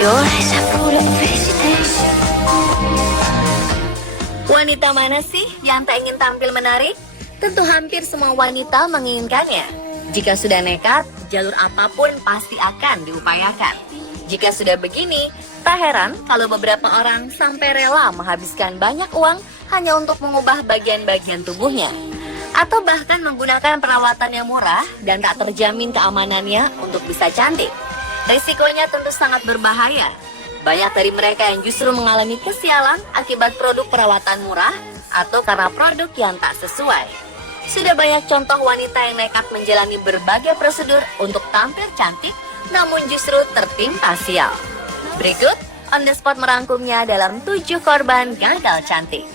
Your eyes are full of hesitation. Wanita mana sih yang tak ingin tampil menarik? Tentu hampir semua wanita menginginkannya. Jika sudah nekat, jalur apapun pasti akan diupayakan. Jika sudah begini, tak heran kalau beberapa orang sampai rela menghabiskan banyak uang hanya untuk mengubah bagian-bagian tubuhnya. Atau bahkan menggunakan perawatan yang murah dan tak terjamin keamanannya untuk bisa cantik. Risikonya tentu sangat berbahaya. Banyak dari mereka yang justru mengalami kesialan akibat produk perawatan murah atau karena produk yang tak sesuai. Sudah banyak contoh wanita yang nekat menjalani berbagai prosedur untuk tampil cantik, namun justru tertimpa sial. Berikut On The Spot merangkumnya dalam 7 korban gagal cantik.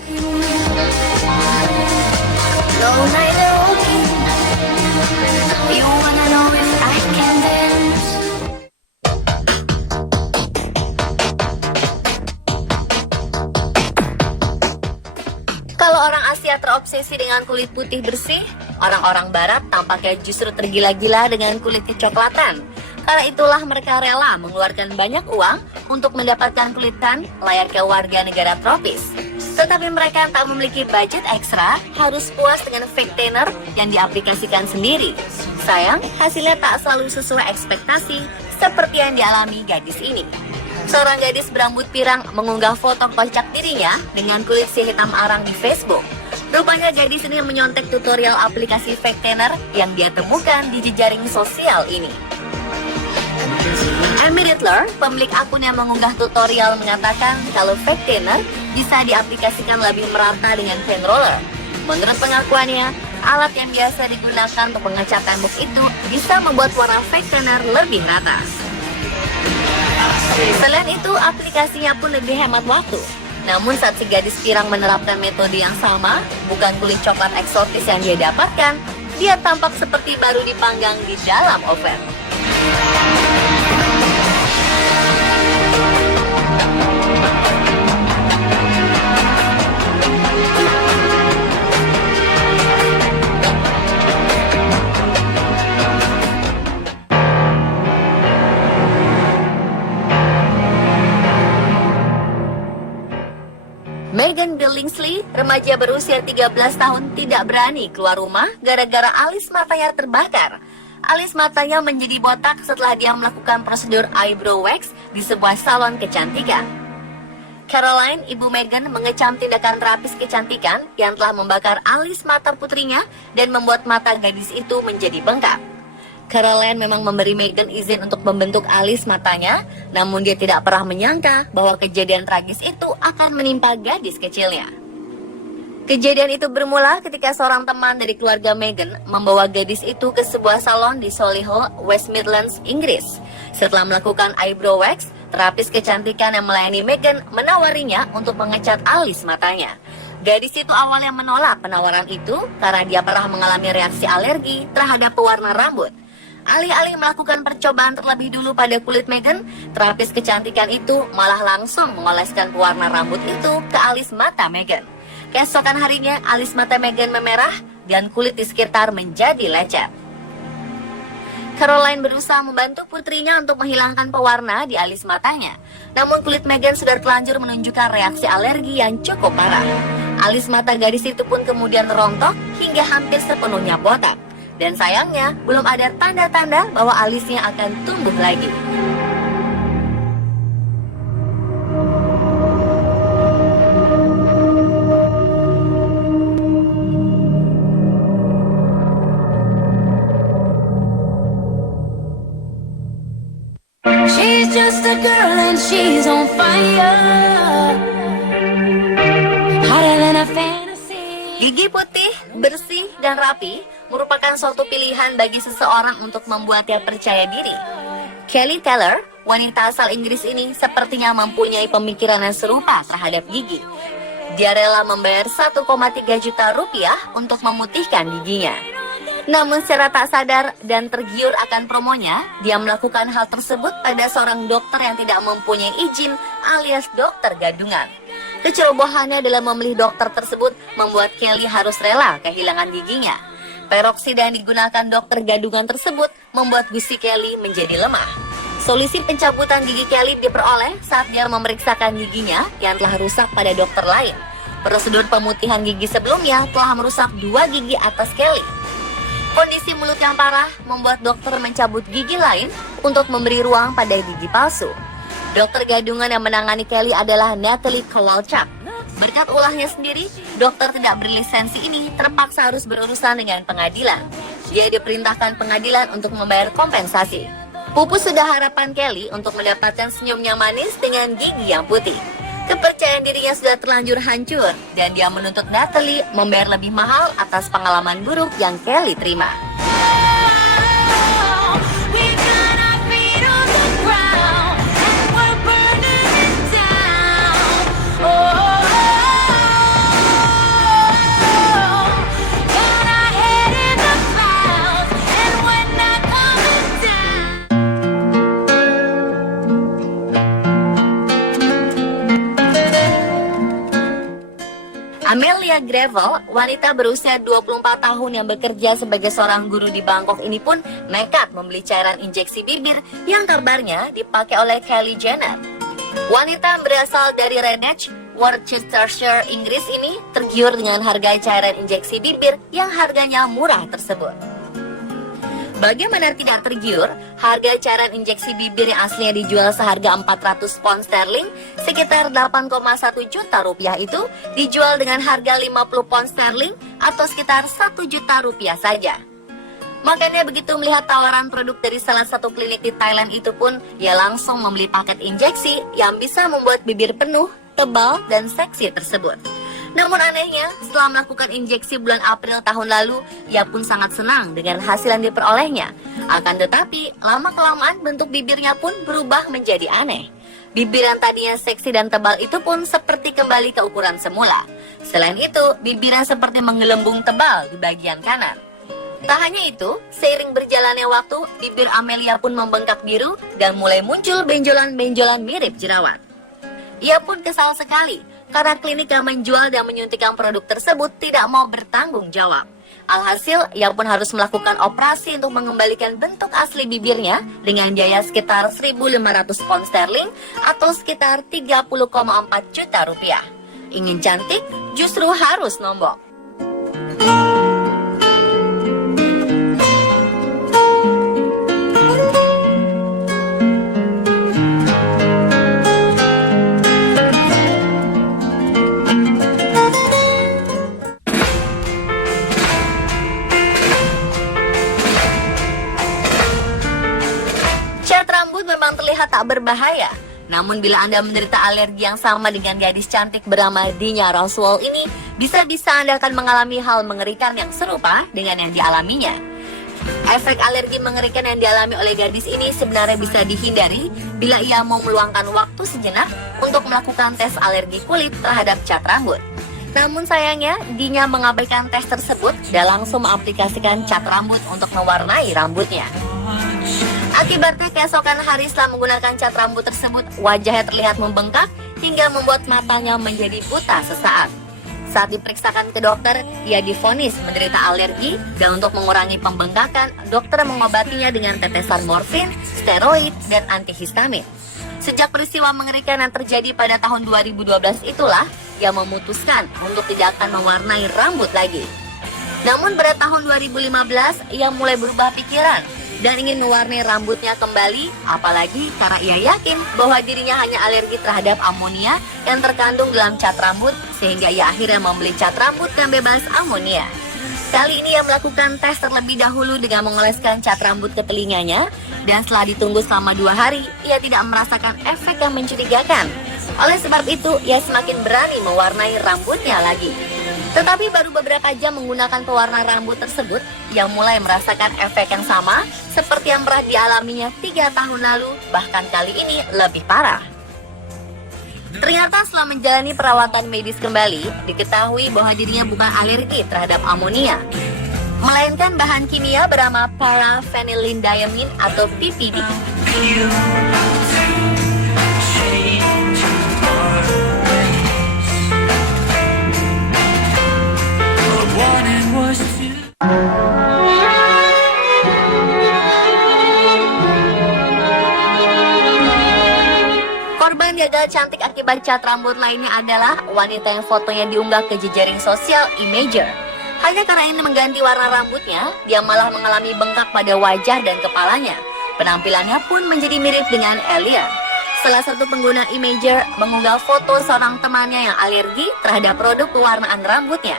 Low night looking. You wanna know if I can dance? Kalau orang Asia terobsesi dengan kulit putih bersih, orang-orang Barat tampaknya justru tergila-gila dengan kulit kecoklatan. Karena itulah mereka rela mengeluarkan banyak uang untuk mendapatkan kulit tan layaknya warga negara tropis. Tetapi mereka yang tak memiliki budget ekstra harus puas dengan fake tanner yang diaplikasikan sendiri. Sayang, hasilnya tak selalu sesuai ekspektasi seperti yang dialami gadis ini. Seorang gadis berambut pirang mengunggah foto kocak dirinya dengan kulit si hitam arang di Facebook. Rupanya gadis ini menyontek tutorial aplikasi fake tanner yang dia temukan di jejaring sosial ini. Amy Riddler, pemilik akun yang mengunggah tutorial, mengatakan kalau fake tanner bisa diaplikasikan lebih merata dengan pen roller. Menurut pengakuannya, alat yang biasa digunakan untuk mengecat tembok itu bisa membuat warna fake tanner lebih rata. Selain itu, aplikasinya pun lebih hemat waktu. Namun saat si gadis pirang menerapkan metode yang sama, bukan kulit coklat eksotis yang dia dapatkan, dia tampak seperti baru dipanggang di dalam oven. Megan Billingsley, remaja berusia 13 tahun, tidak berani keluar rumah gara-gara alis matanya terbakar. Alis matanya menjadi botak setelah dia melakukan prosedur eyebrow wax di sebuah salon kecantikan. Caroline, ibu Megan, mengecam tindakan terapis kecantikan yang telah membakar alis mata putrinya dan membuat mata gadis itu menjadi bengkak. Caroline memang memberi Megan izin untuk membentuk alis matanya, namun dia tidak pernah menyangka bahwa kejadian tragis itu akan menimpa gadis kecilnya. Kejadian itu bermula ketika seorang teman dari keluarga Megan membawa gadis itu ke sebuah salon di Solihull, West Midlands, Inggris. Setelah melakukan eyebrow wax, terapis kecantikan yang melayani Megan menawarinya untuk mengecat alis matanya. Gadis itu awalnya menolak penawaran itu karena dia pernah mengalami reaksi alergi terhadap pewarna rambut. Alih-alih melakukan percobaan terlebih dulu pada kulit Megan, terapis kecantikan itu malah langsung mengoleskan pewarna rambut itu ke alis mata Megan. Keesokan harinya, alis mata Megan memerah dan kulit di sekitar menjadi lecet. Caroline berusaha membantu putrinya untuk menghilangkan pewarna di alis matanya. Namun kulit Megan sudah terlanjur menunjukkan reaksi alergi yang cukup parah. Alis mata gadis itu pun kemudian rontok hingga hampir sepenuhnya botak. Dan sayangnya, belum ada tanda-tanda bahwa alisnya akan tumbuh lagi. She's just a girl and she's on fire. Hotter than a fantasy. Gigi putih, bersih, dan rapi merupakan suatu pilihan bagi seseorang untuk membuatnya percaya diri. Kelly Taylor, wanita asal Inggris ini sepertinya mempunyai pemikiran yang serupa terhadap gigi. Dia rela membayar 1,3 juta rupiah untuk memutihkan giginya. Namun secara tak sadar dan tergiur akan promonya, dia melakukan hal tersebut pada seorang dokter yang tidak mempunyai izin alias dokter gadungan. Kecerobohannya dalam memilih dokter tersebut membuat Kelly harus rela kehilangan giginya. Peroksida yang digunakan dokter gadungan tersebut membuat gusi Kelly menjadi lemah. Solusi pencabutan gigi Kelly diperoleh saat dia memeriksakan giginya yang telah rusak pada dokter lain. Prosedur pemutihan gigi sebelumnya telah merusak 2 gigi atas Kelly. Kondisi mulut yang parah membuat dokter mencabut gigi lain untuk memberi ruang pada gigi palsu. Dokter gadungan yang menangani Kelly adalah Natalie Kowalchuk. Berkat ulahnya sendiri, dokter tidak berlisensi ini terpaksa harus berurusan dengan pengadilan. Dia diperintahkan pengadilan untuk membayar kompensasi. Pupus sudah harapan Kelly untuk mendapatkan senyumnya manis dengan gigi yang putih. Kepercayaan dirinya sudah terlanjur hancur dan dia menuntut Natalie membayar lebih mahal atas pengalaman buruk yang Kelly terima. Amelia Gravel, wanita berusia 24 tahun yang bekerja sebagai seorang guru di Bangkok ini pun nekat membeli cairan injeksi bibir yang kabarnya dipakai oleh Kylie Jenner. Wanita berasal dari Greenwich, Worcestershire, Inggris ini tergiur dengan harga cairan injeksi bibir yang harganya murah tersebut. Bagaimana tidak tergiur, harga cairan injeksi bibir yang aslinya dijual seharga 400 pound sterling, sekitar 8,1 juta rupiah itu dijual dengan harga 50 pound sterling atau sekitar 1 juta rupiah saja. Makanya begitu melihat tawaran produk dari salah satu klinik di Thailand itu pun, ia langsung membeli paket injeksi yang bisa membuat bibir penuh, tebal, dan seksi tersebut. Namun anehnya, setelah melakukan injeksi bulan April tahun lalu, ia pun sangat senang dengan hasil yang diperolehnya. Akan tetapi, lama-kelamaan bentuk bibirnya pun berubah menjadi aneh. Bibir yang tadinya seksi dan tebal itu pun seperti kembali ke ukuran semula. Selain itu, bibirnya seperti menggelembung tebal di bagian kanan. Tak hanya itu, seiring berjalannya waktu, bibir Amelia pun membengkak biru dan mulai muncul benjolan-benjolan mirip jerawat. Ia pun kesal sekali karena klinik yang menjual dan menyuntikkan produk tersebut tidak mau bertanggung jawab. Alhasil, ia pun harus melakukan operasi untuk mengembalikan bentuk asli bibirnya dengan biaya sekitar 1.500 pound sterling atau sekitar 30,4 juta rupiah. Ingin cantik, justru harus nombok. Memang terlihat tak berbahaya. Namun bila Anda menderita alergi yang sama dengan gadis cantik bernama Dinya Roswell ini, bisa-bisa Anda akan mengalami hal mengerikan yang serupa dengan yang dialaminya. Efek alergi mengerikan yang dialami oleh gadis ini sebenarnya bisa dihindari bila ia mau meluangkan waktu sejenak untuk melakukan tes alergi kulit terhadap cat rambut. Namun sayangnya, Dinya mengabaikan tes tersebut dan langsung mengaplikasikan cat rambut untuk mewarnai rambutnya. Akibatnya keesokan hari setelah menggunakan cat rambut tersebut, wajahnya terlihat membengkak hingga membuat matanya menjadi buta sesaat. Saat diperiksakan ke dokter, ia divonis menderita alergi dan untuk mengurangi pembengkakan, dokter mengobatinya dengan tetesan morfin, steroid, dan antihistamin. Sejak peristiwa mengerikan yang terjadi pada tahun 2012 itulah, ia memutuskan untuk tidak akan mewarnai rambut lagi. Namun pada tahun 2015, ia mulai berubah pikiran dan ingin mewarnai rambutnya kembali, apalagi karena ia yakin bahwa dirinya hanya alergi terhadap amonia yang terkandung dalam cat rambut, sehingga ia akhirnya membeli cat rambut yang bebas amonia. Kali ini ia melakukan tes terlebih dahulu dengan mengoleskan cat rambut ke telinganya, dan setelah ditunggu selama 2 hari, ia tidak merasakan efek yang mencurigakan. Oleh sebab itu, ia semakin berani mewarnai rambutnya lagi. Tetapi baru beberapa jam menggunakan pewarna rambut tersebut, ia mulai merasakan efek yang sama seperti yang pernah dialaminya 3 tahun lalu, bahkan kali ini lebih parah. Ternyata setelah menjalani perawatan medis kembali, diketahui bahwa dirinya bukan alergi terhadap amonia, melainkan bahan kimia bernama paraphenyldiamine atau PPD. gagal cantik akibat cat rambut lainnya adalah wanita yang fotonya diunggah ke jejaring sosial Imager. Hanya karena ingin mengganti warna rambutnya, dia malah mengalami bengkak pada wajah dan kepalanya. Penampilannya pun menjadi mirip dengan alien. Salah satu pengguna Imager mengunggah foto seorang temannya yang alergi terhadap produk pewarnaan rambutnya.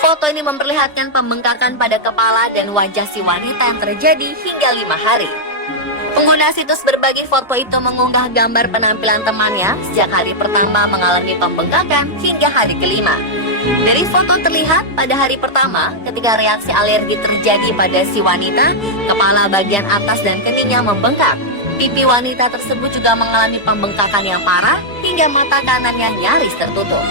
Foto ini memperlihatkan pembengkakan pada kepala dan wajah si wanita yang terjadi hingga 5 hari. Pengguna situs berbagi foto itu mengunggah gambar penampilan temannya sejak hari pertama mengalami pembengkakan hingga hari kelima. Dari foto terlihat pada hari pertama ketika reaksi alergi terjadi pada si wanita, kepala bagian atas dan keningnya membengkak. Pipi wanita tersebut juga mengalami pembengkakan yang parah hingga mata kanannya nyaris tertutup.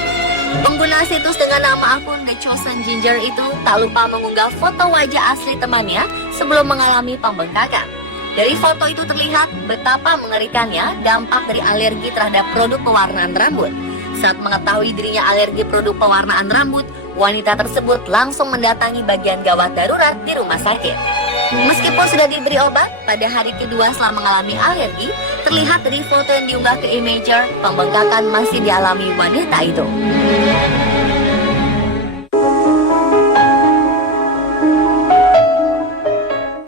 Pengguna situs dengan nama akun The Chosen Ginger itu tak lupa mengunggah foto wajah asli temannya sebelum mengalami pembengkakan. Dari foto itu terlihat betapa mengerikannya dampak dari alergi terhadap produk pewarnaan rambut. Saat mengetahui dirinya alergi produk pewarnaan rambut, wanita tersebut langsung mendatangi bagian gawat darurat di rumah sakit. Meskipun sudah diberi obat, pada hari kedua setelah mengalami alergi, terlihat dari foto yang diunggah ke Imager, pembengkakan masih dialami wanita itu.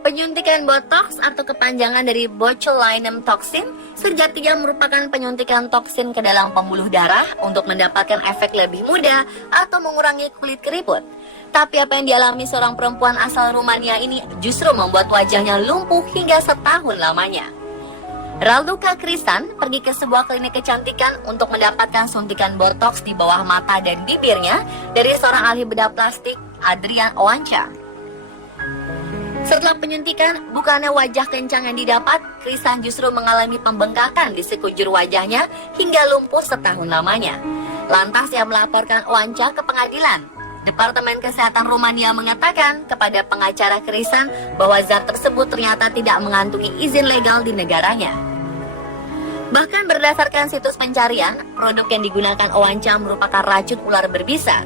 Penyuntikan botox atau kepanjangan dari botulinum toxin sejatinya merupakan penyuntikan toksin ke dalam pembuluh darah untuk mendapatkan efek lebih mudah atau mengurangi kulit keriput. Tapi apa yang dialami seorang perempuan asal Rumania ini justru membuat wajahnya lumpuh hingga setahun lamanya. Raluca Krisan pergi ke sebuah klinik kecantikan untuk mendapatkan suntikan botox di bawah mata dan bibirnya dari seorang ahli bedah plastik, Adrian Oancha. Setelah penyuntikan, bukannya wajah kencang yang didapat, Krisan justru mengalami pembengkakan di sekujur wajahnya hingga lumpuh setahun lamanya. Lantas ia melaporkan Oancha ke pengadilan. Departemen Kesehatan Rumania mengatakan kepada pengacara Krisan bahwa zat tersebut ternyata tidak mengantungi izin legal di negaranya. Bahkan berdasarkan situs pencarian, produk yang digunakan Oancha merupakan racun ular berbisa.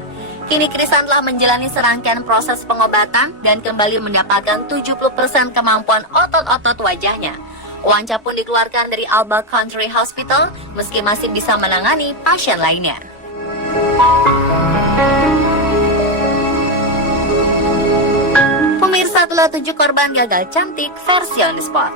Kini Krisan telah menjalani serangkaian proses pengobatan dan kembali mendapatkan 70% kemampuan otot-otot wajahnya. Oancha pun dikeluarkan dari Alba Country Hospital meski masih bisa menangani pasien lainnya. Pemirsa, itulah 7 korban gagal cantik versi on the spot.